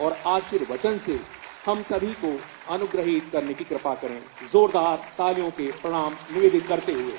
और आशीर्वचन से हम सभी को अनुग्रहित करने की कृपा करें। जोरदार तालियों के प्रणाम निवेदित करते हुए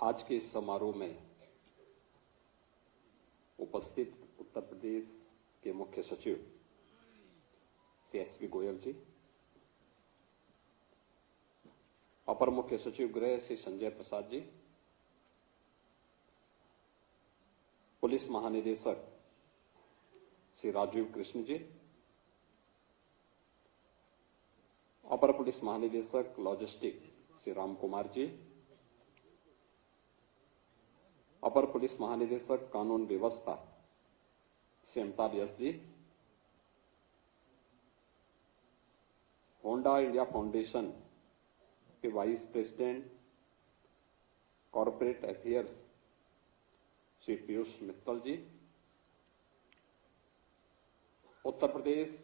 आज के इस समारोह में उपस्थित उत्तर प्रदेश के मुख्य सचिव श्री एस.वी. गोयल जी, अपर मुख्य सचिव गृह श्री संजय प्रसाद जी, पुलिस महानिदेशक श्री राजीव कृष्ण जी, अपर पुलिस महानिदेशक लॉजिस्टिक श्री राम कुमार जी, अपर पुलिस महानिदेशक कानून व्यवस्था Shri Amitabh Yash ji, Honda India foundation के vice president corporate affairs Shri Piyush Mittal ji, Uttar Pradesh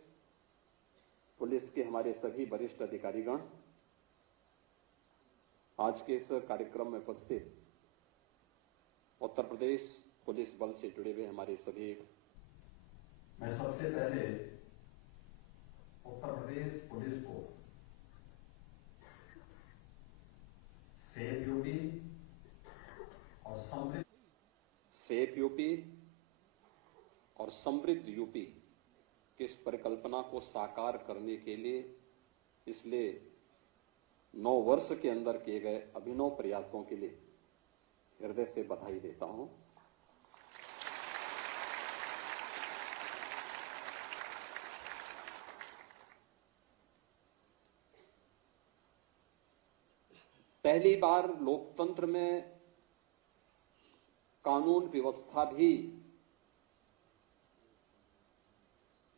police के हमारे सभी वरिष्ठ अधिकारीगण, आज के इस कार्यक्रम में उपस्थित उत्तर प्रदेश पुलिस बल से जुड़े हुए हमारे सभी। मैं सबसे पहले उत्तर प्रदेश पुलिस को सेफ यूपी और समृद्ध यूपी की इस परिकल्पना को साकार करने के लिए पिछले 9 वर्ष के अंदर किए गए अभिनव प्रयासों के लिए हृदय से बधाई देता हूं। पहली बार लोकतंत्र में कानून व्यवस्था भी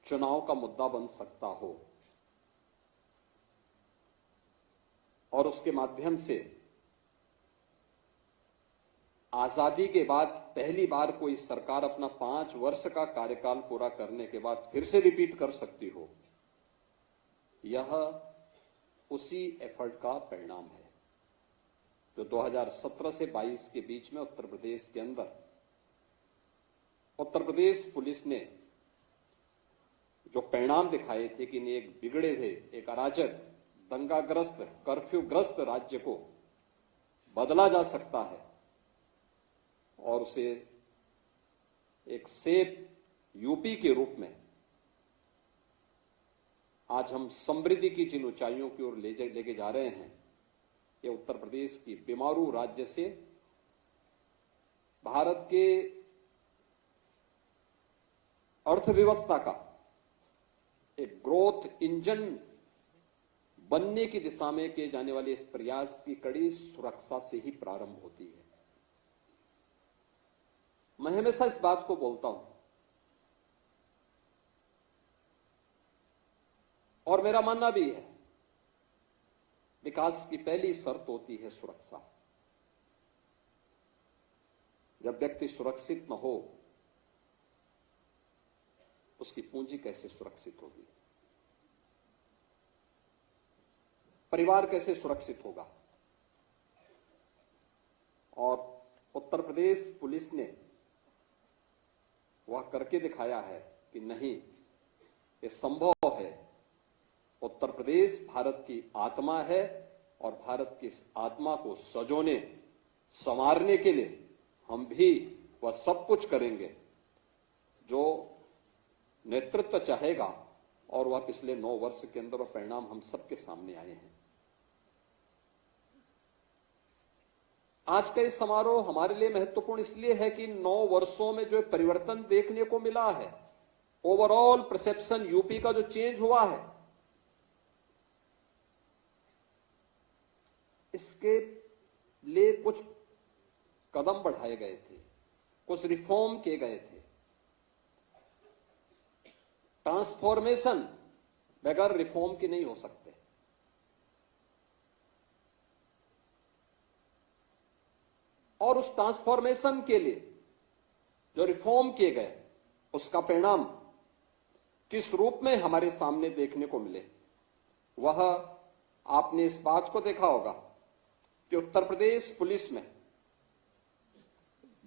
चुनाव का मुद्दा बन सकता हो और उसके माध्यम से आजादी के बाद पहली बार कोई सरकार अपना 5 वर्ष का कार्यकाल पूरा करने के बाद फिर से रिपीट कर सकती हो, यह उसी एफर्ट का परिणाम है जो 2017 से 22 के बीच में उत्तर प्रदेश के अंदर उत्तर प्रदेश पुलिस ने जो परिणाम दिखाए थे कि एक बिगड़े हुए, एक अराजक, दंगाग्रस्त, कर्फ्यूग्रस्त राज्य को बदला जा सकता है और उसे एक सेफ यूपी के रूप में आज हम समृद्धि की जिन ऊंचाइयों की ओर लेके जा रहे हैं, ये उत्तर प्रदेश की बीमारू राज्य से भारत के अर्थव्यवस्था का एक ग्रोथ इंजन बनने की दिशा में किए जाने वाले इस प्रयास की कड़ी सुरक्षा से ही प्रारंभ होती है। मैं हमेशा इस बात को बोलता हूं और मेरा मानना भी है, विकास की पहली शर्त होती है सुरक्षा। जब व्यक्ति सुरक्षित न हो, उसकी पूंजी कैसे सुरक्षित होगी, परिवार कैसे सुरक्षित होगा। और उत्तर प्रदेश पुलिस ने वह करके दिखाया है कि नहीं, ये संभव है। उत्तर प्रदेश भारत की आत्मा है और भारत की इस आत्मा को सजोने संवारने के लिए हम भी वह सब कुछ करेंगे जो नेतृत्व चाहेगा और वह पिछले 9 वर्ष के अंदर वह परिणाम हम सबके सामने आए हैं। आज का इस समारोह हमारे लिए महत्वपूर्ण इसलिए है कि 9 वर्षों में जो परिवर्तन देखने को मिला है, ओवरऑल परसेप्शन यूपी का जो चेंज हुआ है, इसके लिए कुछ कदम बढ़ाए गए थे, कुछ रिफॉर्म किए गए थे। ट्रांसफॉर्मेशन बगैर रिफॉर्म के नहीं हो सकते। और उस ट्रांसफॉर्मेशन के लिए जो रिफॉर्म किए गए उसका परिणाम किस रूप में हमारे सामने देखने को मिले, वह आपने इस बात को देखा होगा कि उत्तर प्रदेश पुलिस में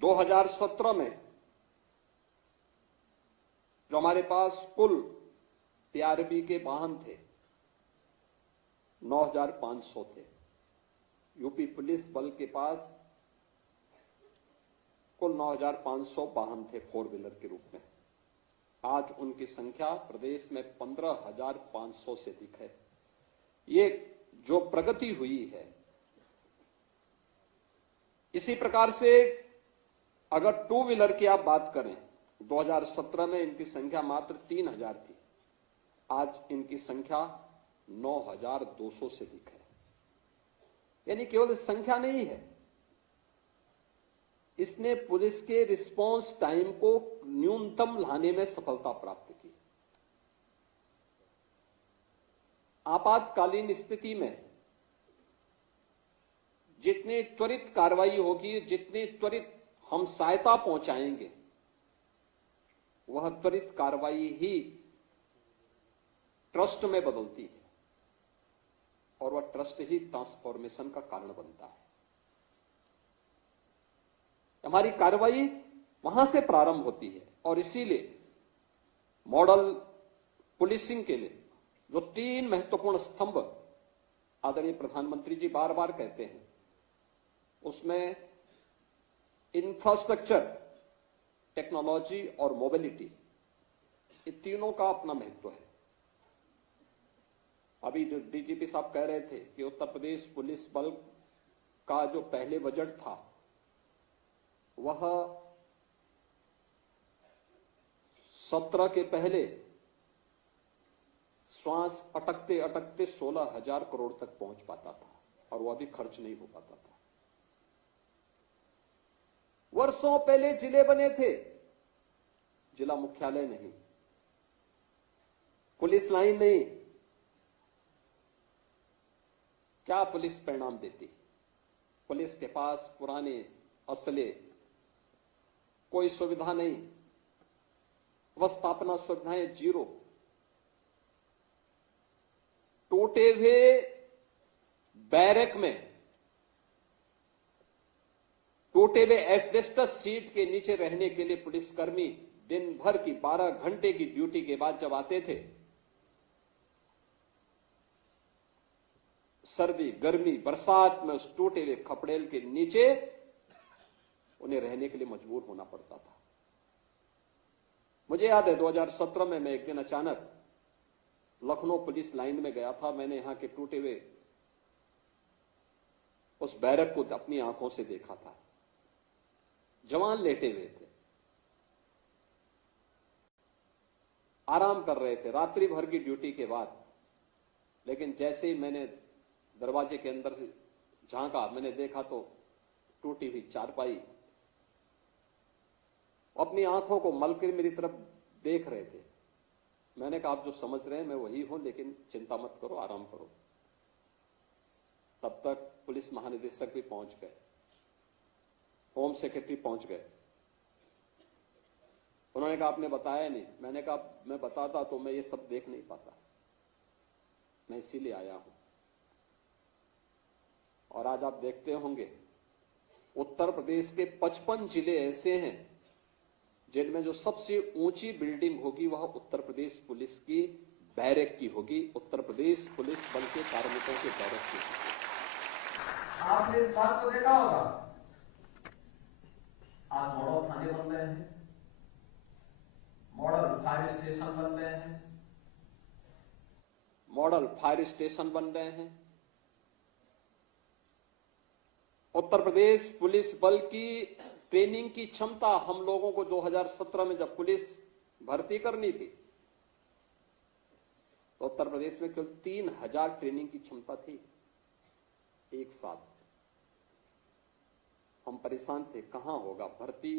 2017 में जो हमारे पास कुल टीआरपी के वाहन थे 9,500 थे। यूपी पुलिस बल के पास कुल 9,500 वाहन थे 4 व्हीलर के रूप में। आज उनकी संख्या प्रदेश में 15,500 से अधिक है। ये जो प्रगति हुई है, इसी प्रकार से अगर 2 व्हीलर की आप बात करें, 2017 में इनकी संख्या मात्र 3,000 थी, आज इनकी संख्या 9,200 से अधिक है। यानी केवल संख्या नहीं है, इसने पुलिस के रिस्पांस टाइम को न्यूनतम लाने में सफलता प्राप्त की। आपातकालीन स्थिति में जितनी त्वरित कार्रवाई होगी, जितनी त्वरित हम सहायता पहुंचाएंगे, वह त्वरित कार्रवाई ही ट्रस्ट में बदलती है और वह ट्रस्ट ही ट्रांसफॉर्मेशन का कारण बनता है। हमारी कार्रवाई वहां से प्रारंभ होती है और इसीलिए मॉडल पुलिसिंग के लिए जो 3 महत्वपूर्ण स्तंभ आदरणीय प्रधानमंत्री जी बार बार कहते हैं, उसमें इंफ्रास्ट्रक्चर, टेक्नोलॉजी और मोबिलिटी, ये तीनों का अपना महत्व है। अभी जो डीजीपी साहब कह रहे थे कि उत्तर प्रदेश पुलिस बल का जो पहले बजट था वह 17 के पहले श्वास अटकते अटकते 16,000 करोड़ तक पहुंच पाता था और वह भी खर्च नहीं हो पाता था। वर्षों पहले जिले बने थे, जिला मुख्यालय नहीं, पुलिस लाइन नहीं। क्या पुलिस परिणाम देती? पुलिस के पास पुराने असले, कोई सुविधा नहीं, अवस्थापना सुविधाएं जीरो, टूटे हुए बैरक में, टूटे हुए एस्बेस्टस सीट के नीचे रहने के लिए पुलिसकर्मी दिन भर की 12 घंटे की ड्यूटी के बाद जब आते थे, सर्दी, गर्मी, बरसात में उस टूटे हुए खपड़ेल के नीचे उन्हें रहने के लिए मजबूर होना पड़ता था। मुझे याद है 2017 में मैं एक दिन अचानक लखनऊ पुलिस लाइन में गया था। मैंने यहां के टूटे हुए उस बैरक को अपनी आंखों से देखा था। जवान लेटे हुए थे, आराम कर रहे थे रात्रि भर की ड्यूटी के बाद। लेकिन जैसे ही मैंने दरवाजे के अंदर से झांका, मैंने देखा तो टूटी हुई चारपाई, अपनी आंखों को मलकर मेरी तरफ देख रहे थे। मैंने कहा आप जो समझ रहे हैं मैं वही हूं, लेकिन चिंता मत करो, आराम करो। तब तक पुलिस महानिदेशक भी पहुंच गए, होम सेक्रेटरी पहुंच गए। उन्होंने कहा आपने बताया नहीं। मैंने कहा मैं बताता तो मैं ये सब देख नहीं पाता, मैं इसीलिए आया हूं। और आज आप देखते होंगे उत्तर प्रदेश के 55 जिले ऐसे हैं जिनमें जो सबसे ऊंची बिल्डिंग होगी वह उत्तर प्रदेश पुलिस की बैरक की होगी, उत्तर प्रदेश पुलिस बल के कार्मिकों के बैरक की होगी। आपने इस बात को देखा होगा, आज मॉडल थाने बन रहे हैं, मॉडल फायर स्टेशन बन रहे हैं, मॉडल फायर स्टेशन बन रहे हैं। उत्तर प्रदेश पुलिस बल की ट्रेनिंग की क्षमता हम लोगों को 2017 में जब पुलिस भर्ती करनी थी तो उत्तर प्रदेश में केवल 3,000 ट्रेनिंग की क्षमता थी एक साथ। हम परेशान थे, कहां होगा, भर्ती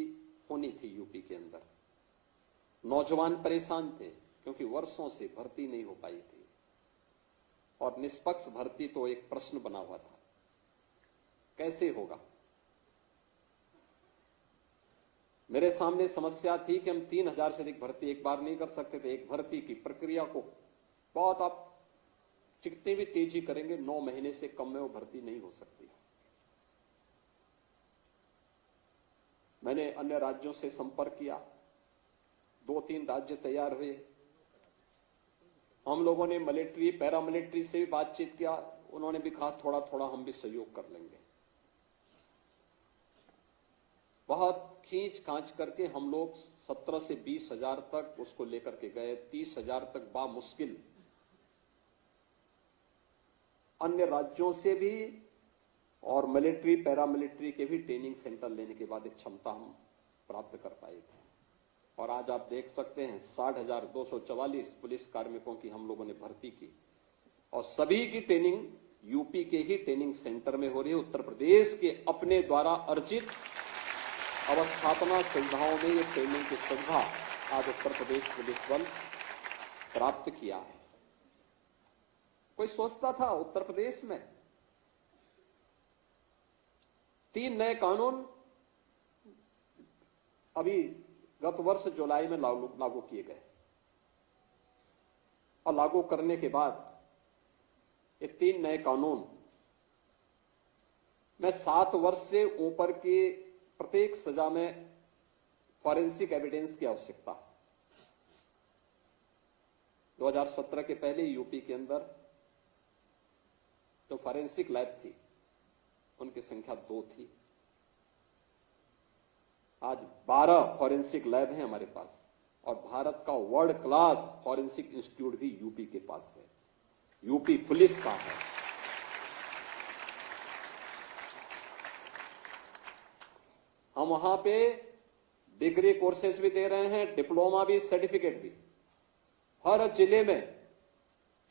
होनी थी यूपी के अंदर। नौजवान परेशान थे क्योंकि वर्षों से भर्ती नहीं हो पाई थी और निष्पक्ष भर्ती तो एक प्रश्न बना हुआ था, कैसे होगा। मेरे सामने समस्या थी कि हम 3000 से अधिक भर्ती एक बार नहीं कर सकते थे। एक भर्ती की प्रक्रिया को बहुत आप जितनी भी तेजी करेंगे 9 महीने से कम में वो भर्ती नहीं हो सकती। मैंने अन्य राज्यों से संपर्क किया, 2-3 राज्य तैयार हुए। हम लोगों ने मिलिट्री पैरामिलिट्री से भी बातचीत किया, उन्होंने भी कहा थोड़ा थोड़ा हम भी सहयोग कर लेंगे। बहुत खींच खांच करके हम लोग 17 से 20 हजार तक उसको लेकर के गए। 30 हजार तक बामुश्किल अन्य राज्यों से भी और मिलिट्री पैरामिलिट्री के भी ट्रेनिंग सेंटर लेने के बाद एक क्षमता हम प्राप्त कर पाए थे। और आज आप देख सकते हैं 60,244 पुलिस कार्मिकों की हम लोगों ने भर्ती की और सभी की ट्रेनिंग यूपी के ही ट्रेनिंग सेंटर में हो रही है। उत्तर प्रदेश के अपने द्वारा अर्जित अवस्थापना सुविधाओं में ये ट्रेनिंग की सुविधा आज उत्तर प्रदेश पुलिस बल प्राप्त किया है। कोई सोचता था उत्तर प्रदेश में 3 नए कानून अभी गत वर्ष जुलाई में लागू किए गए और लागू करने के बाद ये 3 नए कानून में 7 वर्ष से ऊपर के प्रत्येक सजा में फॉरेंसिक एविडेंस की आवश्यकता। 2017 के पहले यूपी के अंदर जो फॉरेंसिक लैब थी उनकी संख्या 2 थी। आज 12 फॉरेंसिक लैब हैं हमारे पास और भारत का वर्ल्ड क्लास फॉरेंसिक इंस्टीट्यूट भी यूपी के पास है, यूपी पुलिस का है। हम वहां पे डिग्री कोर्सेज भी दे रहे हैं, डिप्लोमा भी, सर्टिफिकेट भी। हर जिले में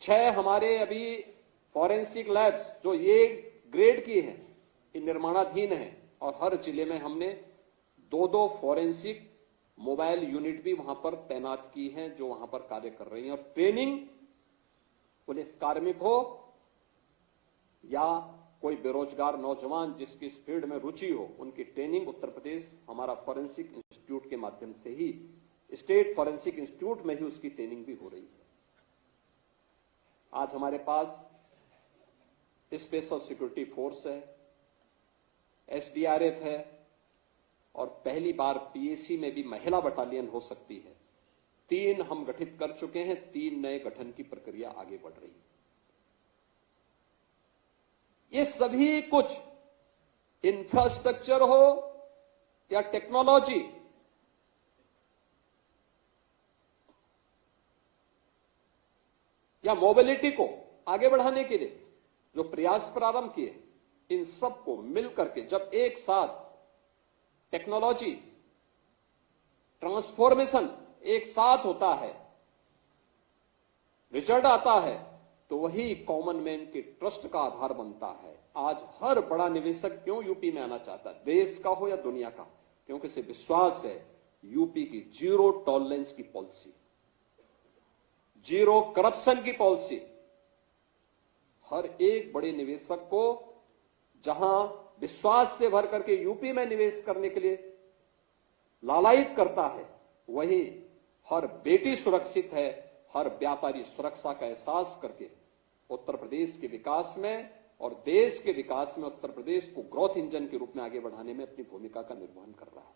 6 हमारे अभी फॉरेंसिक लैब्स जो ये ग्रेड की हैं, ये निर्माणाधीन हैं और हर जिले में हमने 2-2 फॉरेंसिक मोबाइल यूनिट भी वहां पर तैनात की हैं जो वहां पर कार्य कर रही हैं। और ट्रेनिंग पुलिस कार्मिक हो या कोई बेरोजगार नौजवान जिसकी इस फील्ड में रुचि हो, उनकी ट्रेनिंग उत्तर प्रदेश हमारा फॉरेंसिक इंस्टीट्यूट के माध्यम से ही, स्टेट फॉरेंसिक इंस्टीट्यूट में ही उसकी ट्रेनिंग भी हो रही है। आज हमारे पास स्पेशल सिक्योरिटी फोर्स है, एसडीआरएफ है और पहली बार पीएसी में भी महिला बटालियन हो सकती है। 3 हम गठित कर चुके हैं, 3 नए गठन की प्रक्रिया आगे बढ़ रही है। ये सभी कुछ इंफ्रास्ट्रक्चर हो या टेक्नोलॉजी, या मोबिलिटी को आगे बढ़ाने के लिए जो प्रयास प्रारंभ किए, इन सबको मिलकर के जब एक साथ टेक्नोलॉजी ट्रांसफॉर्मेशन एक साथ होता है, रिजल्ट आता है, तो वही कॉमन मैन के ट्रस्ट का आधार बनता है। आज हर बड़ा निवेशक क्यों यूपी में आना चाहता है, देश का हो या दुनिया का? क्योंकि उसे विश्वास है यूपी की 0 टॉलरेंस की पॉलिसी, 0 करप्शन की पॉलिसी। हर एक बड़े निवेशक को जहां विश्वास से भर करके यूपी में निवेश करने के लिए लालायित करता है, वही हर बेटी सुरक्षित है, हर व्यापारी सुरक्षा का एहसास करके उत्तर प्रदेश के विकास में और देश के विकास में उत्तर प्रदेश को ग्रोथ इंजन के रूप में आगे बढ़ाने में अपनी भूमिका का निर्वहन कर रहा है।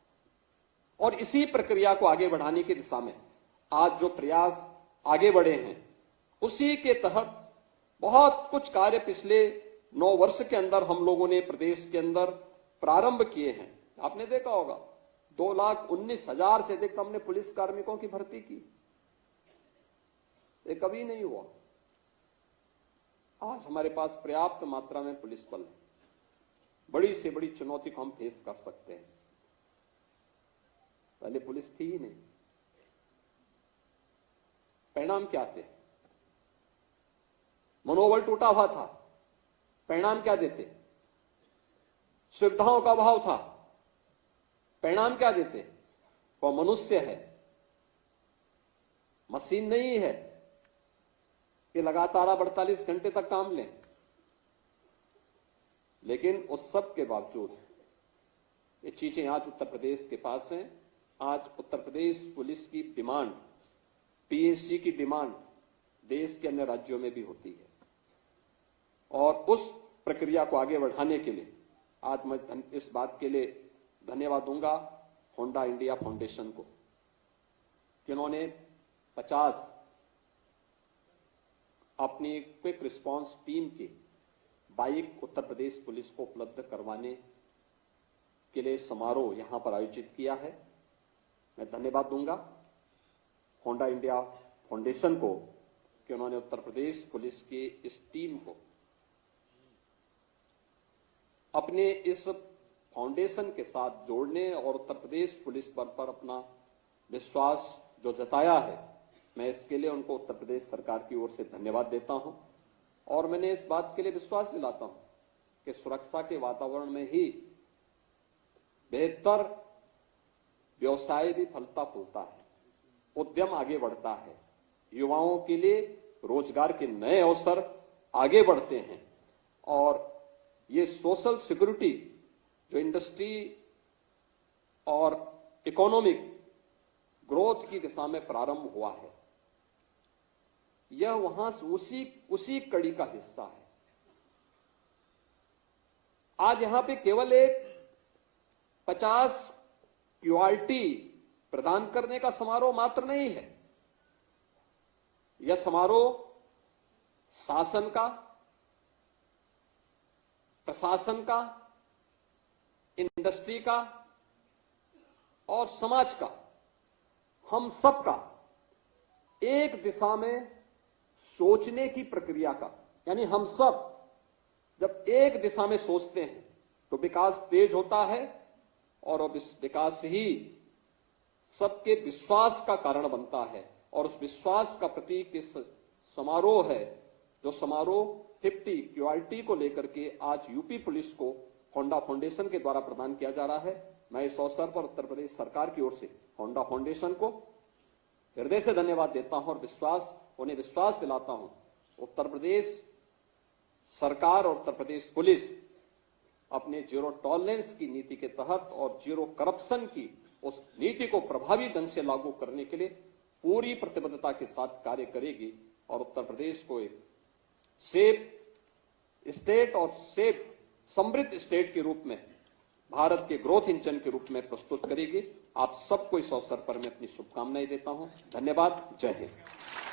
और इसी प्रक्रिया को आगे बढ़ाने की दिशा में आज जो प्रयास आगे बढ़े हैं, उसी के तहत बहुत कुछ कार्य पिछले 9 वर्ष के अंदर हम लोगों ने प्रदेश के अंदर प्रारंभ किए हैं। आपने देखा होगा 2,19,000 से अधिक हमने पुलिस कार्मिकों की भर्ती की, ये कभी नहीं हुआ। आज हमारे पास पर्याप्त मात्रा में पुलिस बल है, बड़ी से बड़ी चुनौती को हम फेस कर सकते हैं। पहले पुलिस थी ही नहीं। परिणाम क्या थे? मनोबल टूटा हुआ था। परिणाम क्या देते? सुविधाओं का अभाव था। परिणाम क्या देते? वो मनुष्य है, मशीन नहीं है कि लगातार 48 घंटे तक काम लें। लेकिन उस सब के बावजूद ये चीजें आज उत्तर प्रदेश के पास हैं आज उत्तर प्रदेश पुलिस की डिमांड, पीएससी की डिमांड देश के अन्य राज्यों में भी होती है और उस प्रक्रिया को आगे बढ़ाने के लिए आज मैं इस बात के लिए धन्यवाद दूंगा होंडा इंडिया फाउंडेशन को, जिन्होंने 50 अपनी क्विक रिस्पांस टीम की बाइक उत्तर प्रदेश पुलिस को उपलब्ध करवाने के लिए समारोह यहां पर आयोजित किया है। मैं धन्यवाद दूंगा होंडा इंडिया फाउंडेशन को कि उन्होंने उत्तर प्रदेश पुलिस की इस टीम को अपने इस फाउंडेशन के साथ जोड़ने और उत्तर प्रदेश पुलिस पर अपना विश्वास जो जताया है, मैं इसके लिए उनको उत्तर प्रदेश सरकार की ओर से धन्यवाद देता हूं। और मैंने इस बात के लिए विश्वास दिलाता हूं कि सुरक्षा के वातावरण में ही बेहतर व्यवसाय भी फलता फूलता है, उद्यम आगे बढ़ता है, युवाओं के लिए रोजगार के नए अवसर आगे बढ़ते हैं और ये सोशल सिक्योरिटी जो इंडस्ट्री और इकोनॉमिक ग्रोथ की दिशा में प्रारंभ हुआ है, यह वहां से उसी कड़ी का हिस्सा है। आज यहां पे केवल एक 50 क्यूआरटी प्रदान करने का समारोह मात्र नहीं है, यह समारोह शासन का, प्रशासन का, इंडस्ट्री का और समाज का, हम सबका एक दिशा में सोचने की प्रक्रिया का, यानी हम सब जब एक दिशा में सोचते हैं तो विकास तेज होता है और विकास ही सबके विश्वास का कारण बनता है और उस विश्वास का प्रतीक इस समारोह है, जो समारोह 50 क्यूआरटी को लेकर के आज यूपी पुलिस को होंडा फाउंडेशन के द्वारा प्रदान किया जा रहा है। मैं इस अवसर पर उत्तर प्रदेश सरकार की ओर से होंडा फाउंडेशन को हृदय से धन्यवाद देता हूं और उन्हें विश्वास दिलाता हूं उत्तर प्रदेश सरकार और उत्तर प्रदेश पुलिस अपने जीरो टॉलरेंस की नीति के तहत और जीरो करप्शन की उस नीति को प्रभावी ढंग से लागू करने के लिए पूरी प्रतिबद्धता के साथ कार्य करेगी और उत्तर प्रदेश को एक सेफ स्टेट और सेफ समृद्ध स्टेट के रूप में भारत के ग्रोथ इंजन के रूप में प्रस्तुत करेगी। आप सबको इस अवसर पर मैं अपनी शुभकामनाएं देता हूं। धन्यवाद। जय हिंद।